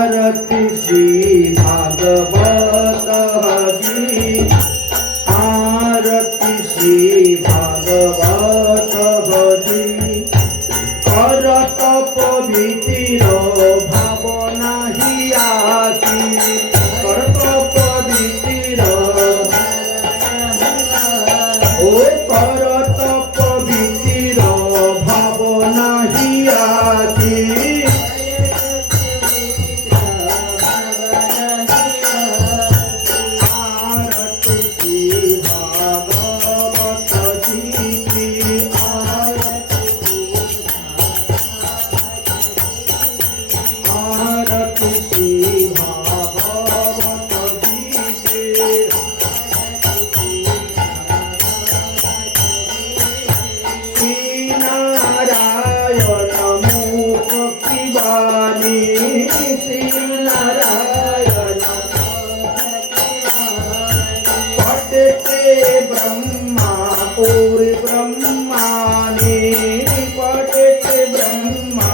आरती श्री भागवत हरी आरती श्री भागवत हरी करत पवित्र भावना ही आसी करत पवित्र ओ करत पवित्र भावना ही आसी ब्रह्मा और ब्रह्माने पठते ब्रह्मा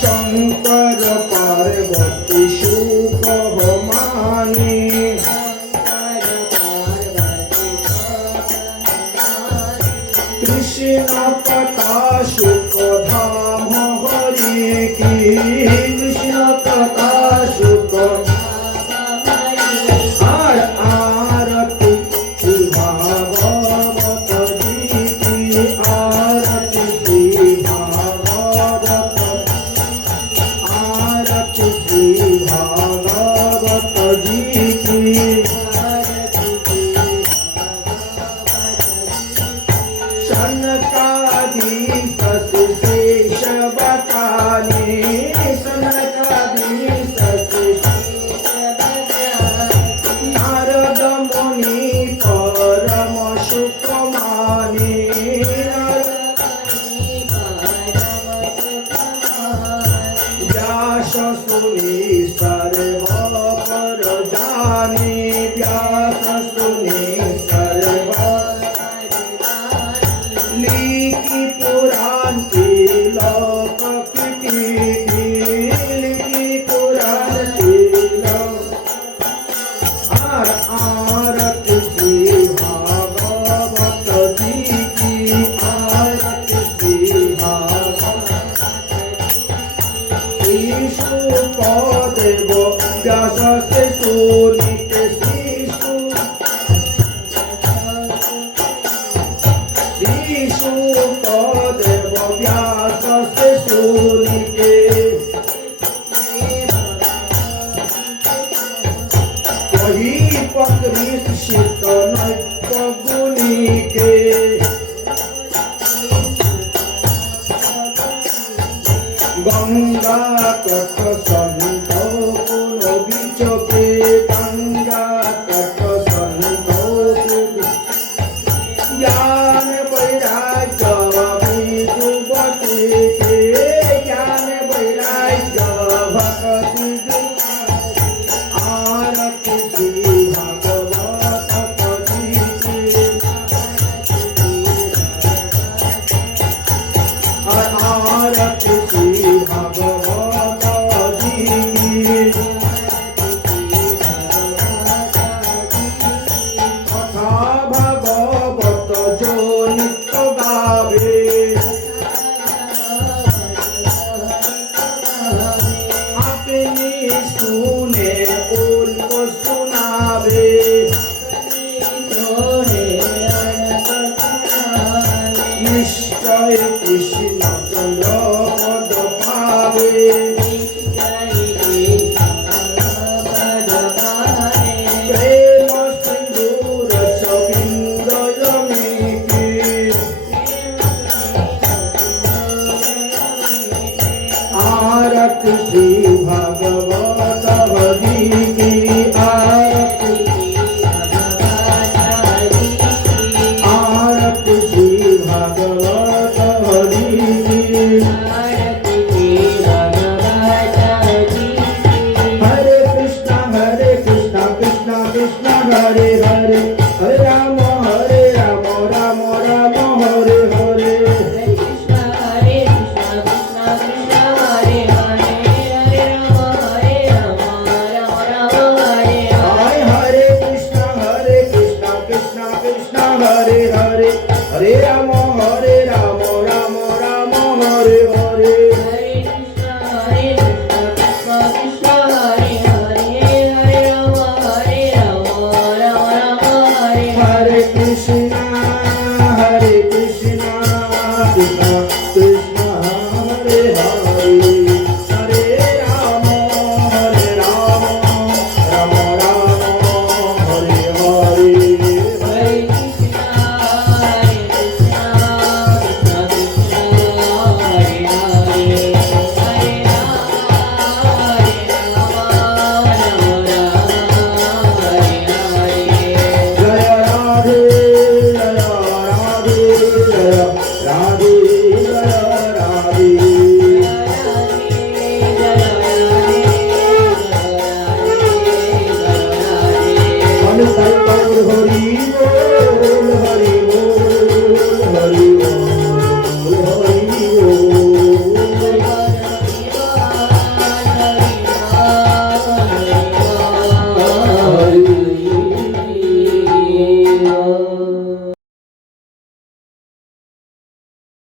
शंकर पार्वती शुभ माने कृष्ण कथा शुक धाम हरि की कृष्ण कथा शुक गंगा तट संत पुनो बिचके गंगा तट संत ज्ञान वैराग्य विदुवती के ज्ञान वैराग्य भक्ति आरती श्री भागवत हरि आरती श्री भागवत कथा भागवत जो नित्य गावे अपनी सुने उनको सुनावे निश्चय कृष्ण चंद्र पद पावे प्रेम सिंधु रस बिंद जमिके आरती श्री भागवत हरि की आरती श्री भागवत हरि की हरे कृष्णा कृष्णा कृष्णा हरे हरे हरे राम राम राम हरे हरे कृष्णा कृष्णा कृष्णा हरे ताई